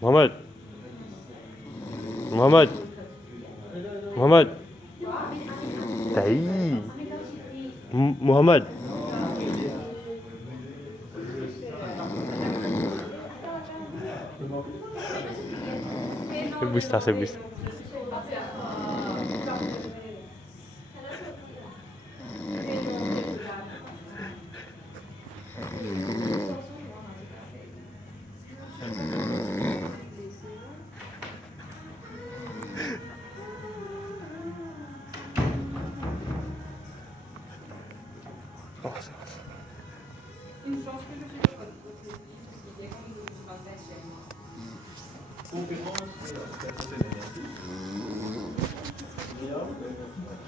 Muhammad. Muhammad. Muhammad. Tai. Muhammad. Saya boost.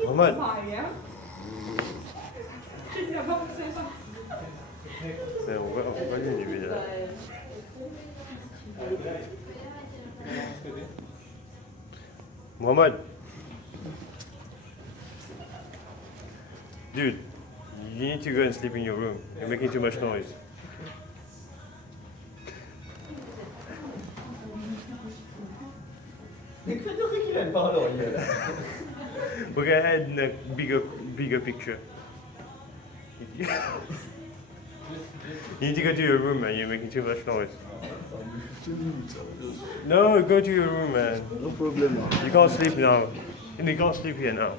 Muhammad. Pourquoi il est là? Muhammad. Dude, you need to go and sleep in your room. You're making too much noise. Look ahead in a bigger picture. You need to go to your room, man. You're making too much noise. No, go to your room, man. No problem. You can't sleep now. You can't sleep here now.